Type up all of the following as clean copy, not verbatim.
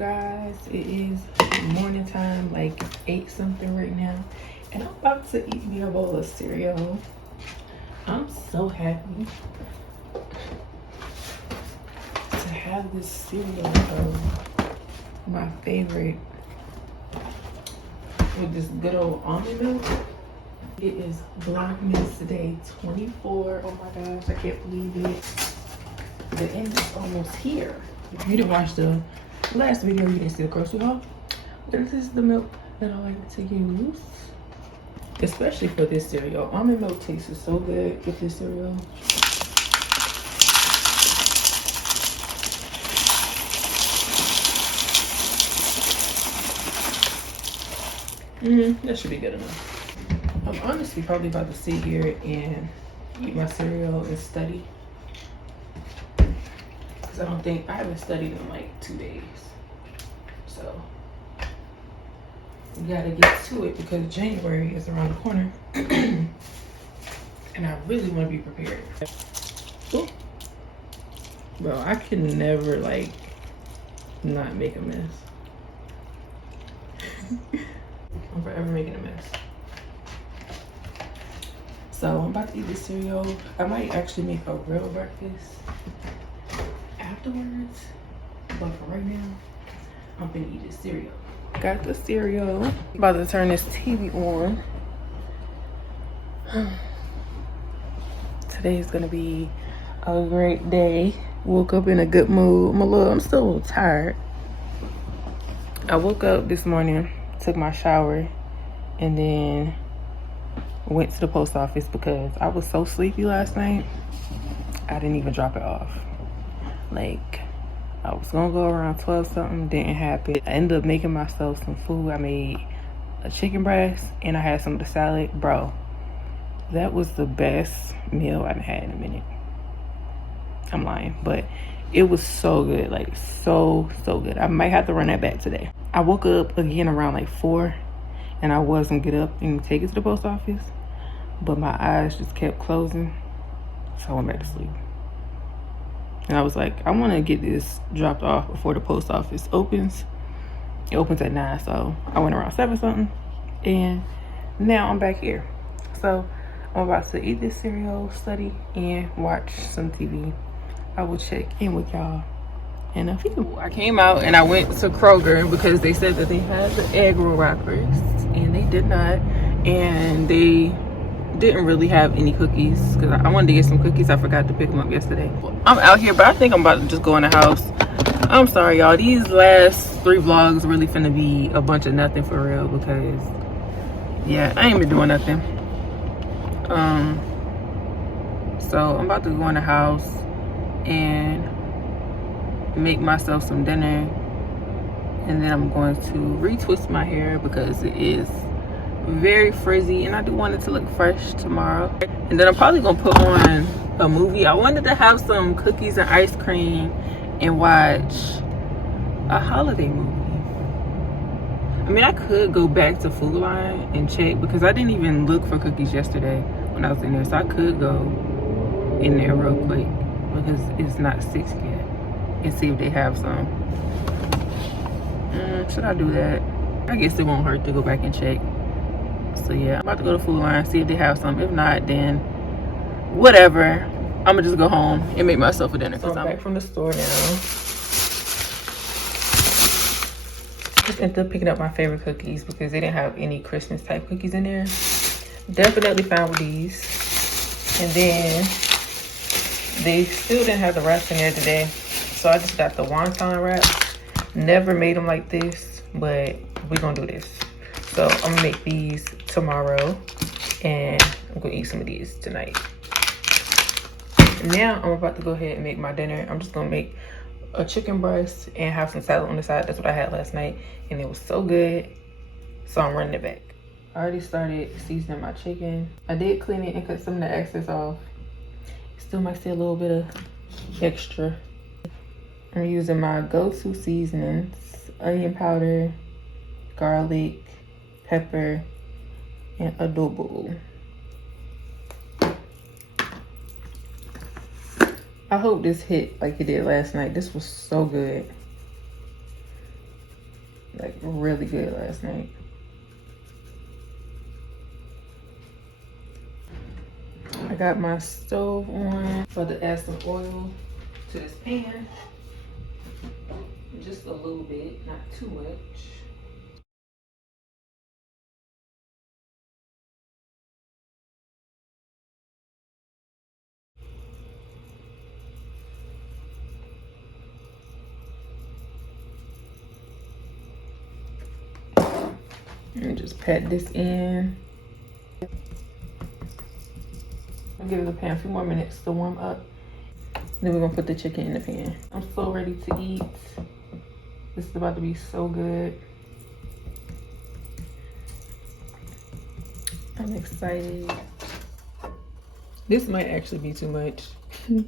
guys? It is morning time, like 8 something right now, and I'm about to eat me a bowl of cereal. I'm so happy to have this cereal of my favorite with this good old almond milk. It is Vlogmas Day 24. Oh my gosh, I can't believe it. The end is almost here. If you didn't watch the last video, you didn't see the grocery haul. But this is the milk that I like to use, especially for this cereal. Almond milk tastes so good with this cereal. That should be good enough. I'm honestly probably about to sit here and eat my cereal and study. I haven't studied in like 2 days. So we gotta get to it because January is around the corner. And I really want to be prepared. Ooh. Bro, I can never like not make a mess. I'm forever making a mess. So I'm about to eat this cereal. I might actually make a real breakfast afterwards, but for right now, I'm gonna eat this cereal. Got the cereal. About to turn this TV on. Today is gonna be a great day. Woke up in a good mood. I'm still a little tired. I woke up this morning, took my shower, and then went to the post office because I was so sleepy last night. I didn't even drop it off. Like, I was gonna go around 12 something, didn't happen. I ended up making myself some food. I made a chicken breast and I had some of the salad. Bro, that was the best meal I've had in a minute. I'm lying, but it was so good. Like, so good. I might have to run that back today. I woke up again around like 4 and I was gonna get up and take it to the post office, but my eyes just kept closing, so I went back to sleep. And I was like, I want to get this dropped off before the post office opens. It opens at 9, so I went around 7 something, and now I'm back here. So I'm about to eat this cereal, study, and watch some TV. I will check in with y'all in a few. I came out and I went to Kroger because they said that they had the egg roll wrappers, and they did not, and they didn't really have any cookies because I wanted to get some cookies. I forgot to pick them up yesterday. I'm out here, but I think I'm about to just go in the house. I'm sorry, y'all. These last 3 vlogs really finna be a bunch of nothing for real because, yeah, I ain't been doing nothing. So I'm about to go in the house and make myself some dinner, and then I'm going to retwist my hair because it is very frizzy and I do want it to look fresh tomorrow. And then I'm probably gonna put on a movie. I wanted to have some cookies and ice cream and watch a holiday movie. I mean, I could go back to Food Line and check because I didn't even look for cookies yesterday when I was in there, so I could go in there real quick because it's not 6 yet and see if they have some. Should I do that? I guess it won't hurt to go back and check. So yeah, I'm about to go to Food Line, see if they have some. If not, then whatever. I'm gonna just go home and make myself a dinner. So I'm back from the store now. Just ended up picking up my favorite cookies because they didn't have any Christmas type cookies in there. Definitely found with these. And then they still didn't have the wraps in there today, so I just got the wonton wraps. Never made them like this, but we're gonna do this. So I'm gonna make these tomorrow and I'm gonna eat some of these tonight. Now I'm about to go ahead and make my dinner. I'm just gonna make a chicken breast and have some salad on the side. That's what I had last night and it was so good, so I'm running it back. I already started seasoning my chicken. I did clean it and cut some of the excess off. Still might see a little bit of extra. I'm using my go-to seasonings: onion powder, garlic, pepper, and adobo. I hope this hit like it did last night. This was so good. really good last night. I got my stove on. About to add some oil to this pan. Just a little bit, not too much. And just pat this in. I'll give the pan a few more minutes to warm up. Then we're gonna put the chicken in the pan. I'm so ready to eat. This is about to be so good. I'm excited. This might actually be too much. Hear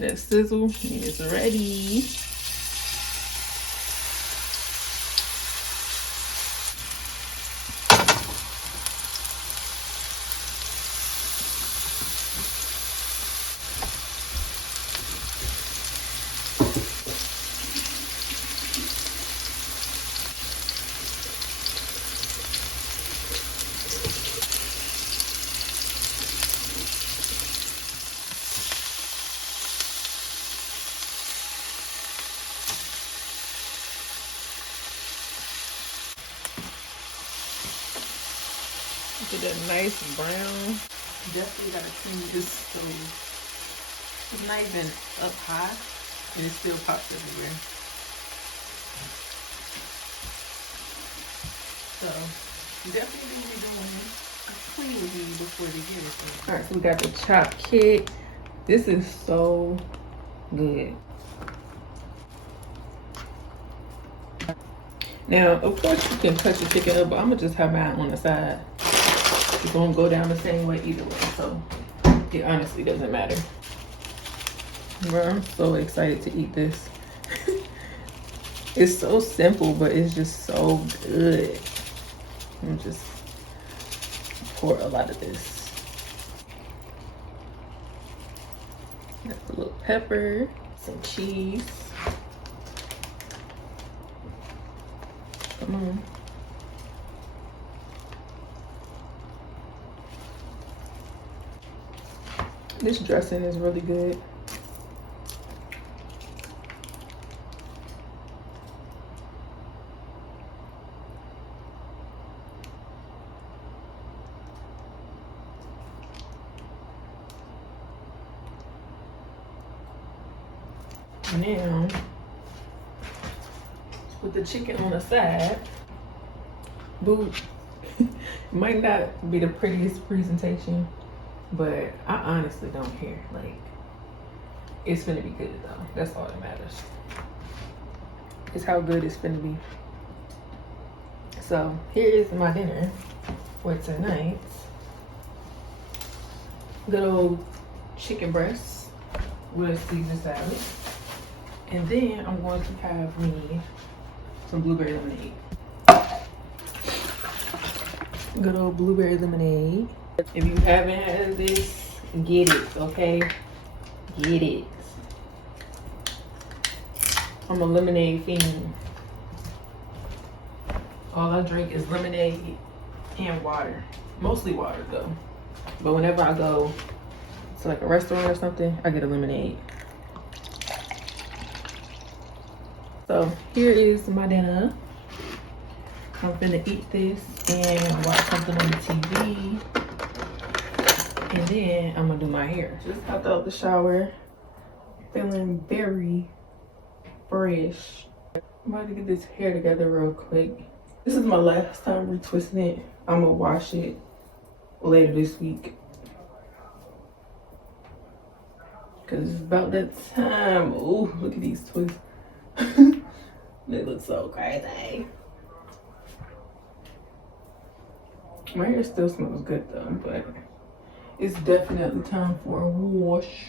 that sizzle? And it's ready. Get that nice brown. Definitely gotta clean this stove. It's not even up high, and it still pops everywhere. So definitely be doing a clean review before they get it. All right, so we got the chop kit. This is so good. Now, of course, you can cut your chicken up, but I'm gonna just have mine on the side. It's gonna go down the same way either way, so it honestly doesn't matter. Bro, I'm so excited to eat this. It's so simple, but it's just so good. I'm just pour a lot of this. Got a little pepper, some cheese. Come on. This dressing is really good. Now, with the chicken on the side, boo, might not be the prettiest presentation, but I honestly don't care. Like, it's gonna be good though. That's all that matters. It's how good it's gonna be. So here is my dinner for tonight. Good old chicken breast with a Caesar salad. And then I'm going to have me some blueberry lemonade. Good old blueberry lemonade. If you haven't had this, get it, okay? Get it. I'm a lemonade fiend. All I drink is lemonade and water. Mostly water though. But whenever I go to like a restaurant or something, I get a lemonade. So here is my dinner. I'm gonna eat this and watch something on the TV. And then I'm gonna do my hair. Just got out the shower. Feeling very fresh. I'm about to get this hair together real quick. This is my last time retwisting it. I'm gonna wash it later this week. Cause it's about that time. Oh, look at these twists. They look so crazy. My hair still smells good though, but it's definitely time for a wash.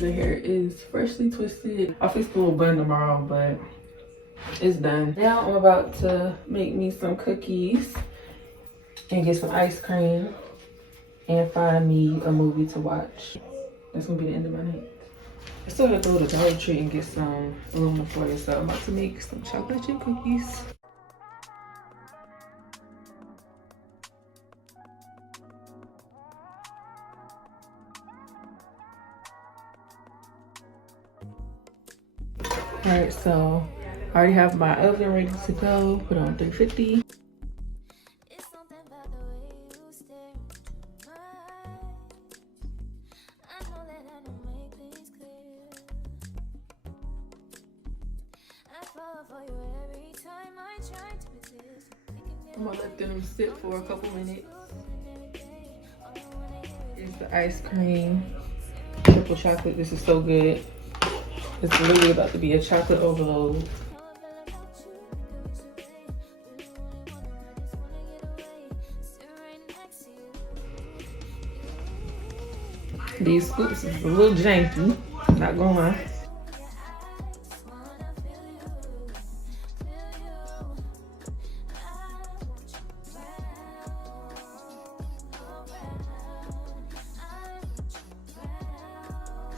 The hair is freshly twisted. I'll fix the little bun tomorrow, but it's done. Now I'm about to make me some cookies and get some ice cream and find me a movie to watch. That's gonna be the end of my night. I still gotta go to the Dollar Tree and get some aluminum foil, so I'm about to make some chocolate chip cookies. All right, so I already have my oven ready to go. Put on 350. I'm gonna let them sit for a couple minutes. Here's the ice cream, triple chocolate. This is so good. It's literally about to be a chocolate overload. These scoops is a little janky, not gonna lie.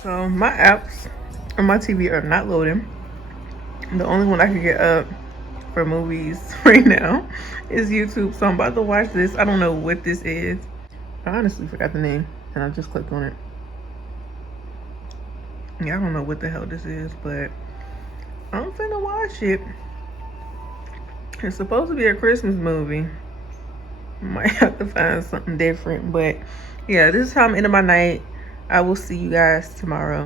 So my apps on my TV are not loading. The only one I can get up for movies right now is YouTube. So I'm about to watch this. I don't know what this is. I honestly forgot the name and I just clicked on it. Yeah, I don't know what the hell this is, but I'm finna watch it. It's supposed to be a Christmas movie. Might have to find something different, but yeah, this is how I'm ending my night. I will see you guys tomorrow.